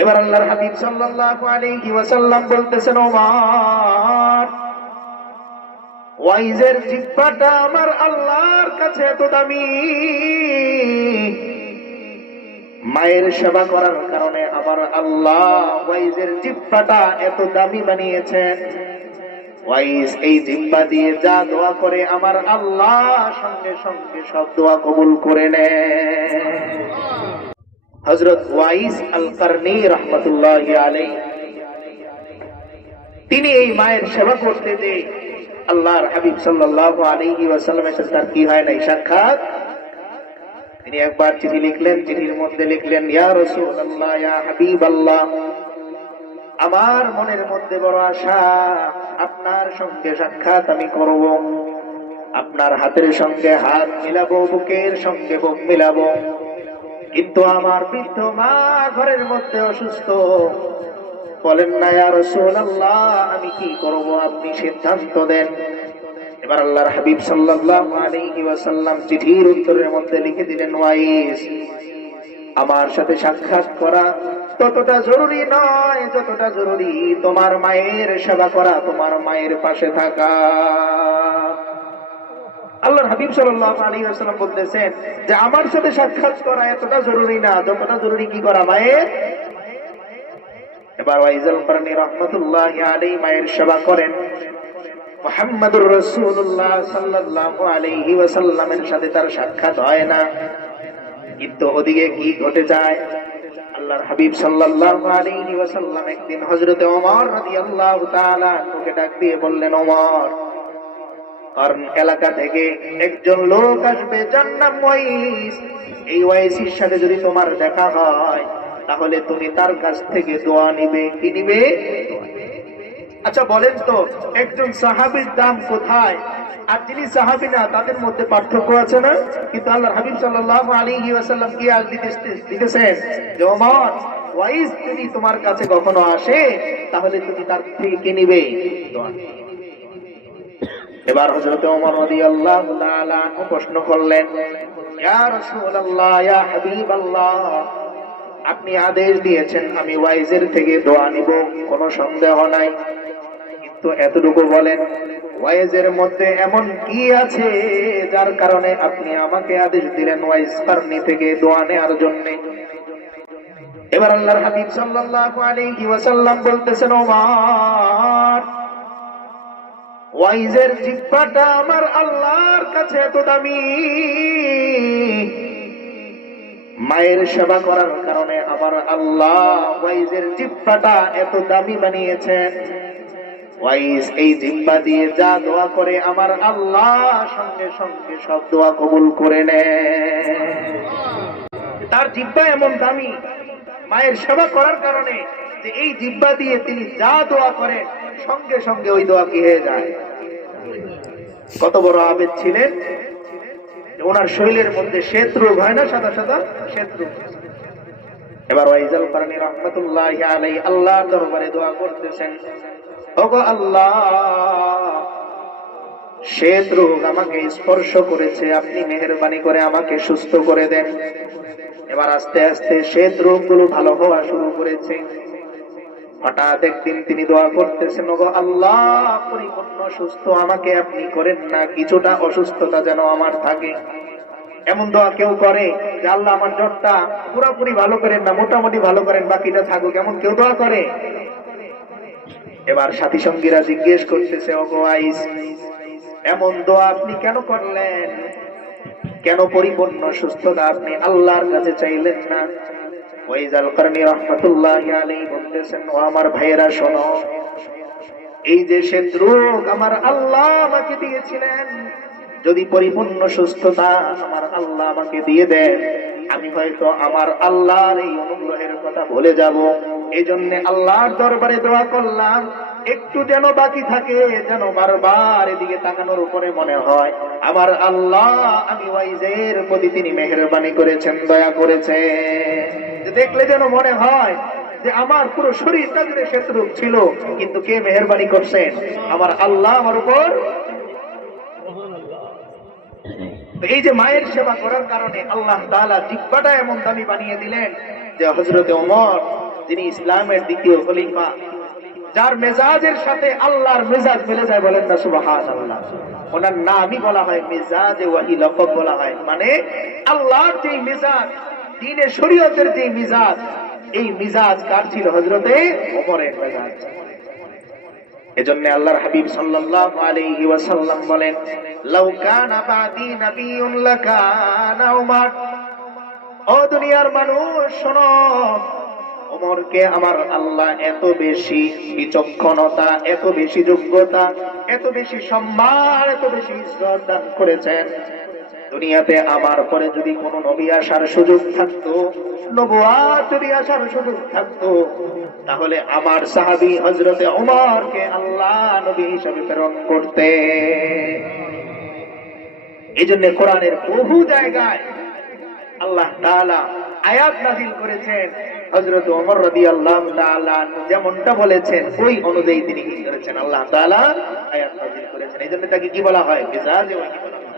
এবার আল্লাহর হাবিব সাল্লাল্লাহু আলাইহি ওয়াসাল্লাম বলতেছেন, ওমর, ওয়াইজের জিহ্বাটা আমার আল্লাহর কাছে এত দামি, মায়ের সেবা করার কারণে আমার আল্লাহ ওয়াইজের জিহ্বাটা এত দামি বানিয়েছেন। ওয়াইজ এই জিহ্বা দিয়ে যা দোয়া করে আমার আল্লাহ সঙ্গে সঙ্গে সব দোয়া কবুল করে নেয়। হযরত ওয়াইস আল কারনী রাহমাতুল্লাহি আলাইহি তিনি এই মায়ের সেবা করতে যে আল্লাহর হাবিব সাল্লাল্লাহু আলাইহি ওয়াসাল্লামের সাথে তার কি হয় নাই সাক্ষাৎ। তিনি একবার চিঠি লিখলেন, চিঠির মধ্যে লিখলেন, ইয়া রাসূলুল্লাহ, ইয়া হাবিবাল্লাহ, আমার মনের মধ্যে বড় আশা আপনার সঙ্গে সাক্ষাৎ আমি করব, আপনার হাতের সঙ্গে হাত মিলাবো, বুকের সঙ্গে বুক মিলাবো, কিন্তু আমার বৃদ্ধ মা ঘরের মধ্যে অসুস্থ। বলেন না ইয়া রাসূলুল্লাহ, আমি কি করব, আপনি সিদ্ধান্ত দেন। এবার আল্লাহর হাবিব সাল্লাল্লাহু আলাইহি ওয়াসাল্লাম চিঠির উত্তরের মধ্যে লিখে দিলেন, ওয়াইস, আমার সাথে সাক্ষাৎ করা ততটা জরুরি নয় যতটা জরুরি তোমার মায়ের সেবা করা, তোমার মায়ের পাশে থাকা। আল্লাহর হাবিব সাল্লাল্লাহু আলাইহি ওয়াসাল্লাম বলতেছেন যে আমার সাথে সাক্ষাৎ করা এতটা জরুরি না যতটা জরুরি কি করা, মায়ের। এবার ওয়াইজুল কারনী রাহমাতুল্লাহি আলাইহি মায়ের সেবা করেন। মুহাম্মদুর রাসূলুল্লাহ সাল্লাল্লাহু আলাইহি ওয়াসাল্লামের সাথে তার সাক্ষাৎ হয় না, কিন্তু ওদিকে কি ঘটে যায়, আল্লাহর হাবিব সাল্লাল্লাহু আলাইহি ওয়াসাল্লাম একদিন হযরত ওমর রাদিয়াল্লাহু তাআলা ওকে ডাক দিয়ে বললেন, ওমর, কারণ এলাকা থেকে একজন লোক আসবে যার নাম ওয়াইস, এই ওয়াইসের সাথে যদি তোমার দেখা হয় তাহলে তুমি তার কাছ থেকে দোয়া নিবে। কি নিবে? আচ্ছা বলেন তো, একজন সাহাবীর দাম কোথায় আর যিনি সাহাবী না তাদের মধ্যে পার্থক্য আছে না? কিন্তু আল্লাহর হাবিব সাল্লাল্লাহু আলাইহি ওয়াসাল্লাম কি আজ দিতেছেন যে ওমর, ওয়াইস যদি তোমার কাছে কখনো আসে তাহলে তুমি তার থেকে কি নিবে? দোয়া। এবার হযরত ওমর রাদিয়াল্লাহু তাআলা প্রশ্ন করলেন, ইয়া রাসূলুল্লাহ, ইয়া হাবিবাল্লাহ, আপনি আদেশ দিয়েছেন আমি ওয়াইজের থেকে দোয়া নিব, কোনো সন্দেহ নাই, কিন্তু এতটুকু বলেন ওয়াইজের মধ্যে এমন কি আছে যার কারণে আপনি আমাকে আদেশ দিলেন ওয়াইজ কারনী থেকে দোয়া নেওয়ার জন্য? এবার আল্লাহর হাবিব সাল্লাল্লাহু আলাইহি ওয়াসাল্লাম বলতেছেন, ওমর, ওয়াইজের জিহ্বাটা আমার আল্লাহর কাছে এত দামি, মায়ের সেবা করার কারণে আমার আল্লাহ ওয়াইজের জিহ্বাটা এত দামি বানিয়েছেন। ওয়াইজ এই জিহ্বা দিয়ে যা দোয়া করে আমার আল্লাহ সঙ্গে সঙ্গে সব দোয়া কবুল করে নেয়। তার জিহ্বা এমন দামি মায়ের সেবা করার কারণে যে এই জিহ্বা দিয়ে তিনি যা দোয়া করেন সঙ্গে সঙ্গে ওই দোয়া কি হয়ে যায়। কত বড় আবেদ ছিলেন, ওনার শরীরের মধ্যে শ্বেত রোগ হয় না, সাদা সাদা শ্বেত রোগ। এবার ওয়াইজুল কারনী রাহমাতুল্লাহি আলাইহি আল্লাহর দরবারে দোয়া করতেছেন, ওগো আল্লাহ, শ্বেত রোগ আমাকে স্পর্শ করেছে, আপনি মেহেরবানি করে আমাকে সুস্থ করে দেন। এবার আস্তে আস্তে শ্বেত রোগগুলো ভালো হওয়া শুরু করেছে। হঠাৎ একদিন তিনি দোয়া করতেছেন, ওগো আল্লাহ, পরিপূর্ণ সুস্থ আমাকে আপনি করেন না, কিছুটা অসুস্থতা যেন আমার থাকে। এমন দোয়া কেউ করে যে আল্লাহ আমার জ্বরটা পুরোপুরি ভালো করেন না, মোটামুটি ভালো করেন, বাকিটা থাকুক, এমন কেউ দোয়া করে? এবার সাথী সঙ্গীরা জিজ্ঞেস করতেছে, ওগো ওয়াইস, এমন দোয়া আপনি কেন করলেন? কেন পরিপূর্ণ সুস্থতা আপনি আল্লাহর কাছে চাইলেন না? ওয়াইজুল কারনী রাহমাতুল্লাহি আলাইহি বলতেছেন, ও আমার ভাইয়েরা শোনো, এই যে শ্বেত রোগ আমার আল্লাহ আমাকে দিয়েছিলেন, যদি পরিপূর্ণ সুস্থতা আমার আল্লাহ আমাকে দিয়ে দেন, আমি হয়তো আমার আল্লাহর এই অনুগ্রহের কথা ভুলে যাব। এই জন্য আল্লাহর দরবারে দোয়া করলাম, একটু যেন বাকি থাকে, যেন বারবার এদিকে তাকানোর উপরে মনে হয় আমার আল্লাহ, আমি ওয়াইজের প্রতি তিনি মেহেরবানি করেছেন, দয়া করেছেন। দেখলে যেন মনে হয় যে আমার পুরো শরীরটা জুড়ে শ্বেত রোগ ছিল, কিন্তু কে মেহেরবানি করছেন? আমার আল্লাহ আমার উপর। এই যে মায়ের সেবা করার কারণে আল্লাহ তাআলা জিহ্বাটা এমন দামি বানিয়ে দিলেন যে হযরত ওমর যিনি ইসলামের দ্বিতীয় খলিফা, যার মেজাজের সাথে আল্লাহর মেজাজ মিলে যায়, বলেন না সুবহানাল্লাহ। ওনার নামই বলা হয় মিজাজে ওয়াহি, লকব বলা হয়, মানে আল্লাহর যেই মেজাজ, দ্বীনের শরীয়তের যেই মিজাজ, এই মিজাজ কার ছিল? হযরতে ওমরের মেজাজ। এজন্য আল্লাহর হাবিব সাল্লাল্লাহু আলাইহি ওয়াসাল্লাম বলেন, লাউ কানা বাদি নাবিয়্যুন লাকানা উমর। ও দুনিয়ার মানুষ শোনো, ওমরকে আমার আল্লাহ এত বেশি বিচক্ষণতা, এত বেশি যোগ্যতা, এত বেশি সম্মান, এত বেশি ইজ্জত দান করেছেন। দুনিয়াতে আমার পরে যদি কোনো নবী আসার সুযোগ থাকতো, নবুয়ত যদি আসার সুযোগ থাকতো, তাহলে আমার সাহাবী হযরতে ওমরকে আল্লাহ নবী হিসেবে প্রেরণ করতে। এইজন্য কোরআনের বহু জায়গায় আল্লাহ তাআলা আয়াত নাযিল করেছেন, হযরত ওমর রাদিয়াল্লাহু তাআলা যেমনটা বলেছেন ওই অনুযায়ী তিনি কি করেছেন? আল্লাহ তাআলা আয়াত নাযিল করেছেন। এইজন্য তাকে কি বলা হয়? মিজাজে ওয়াহি বলা হয়।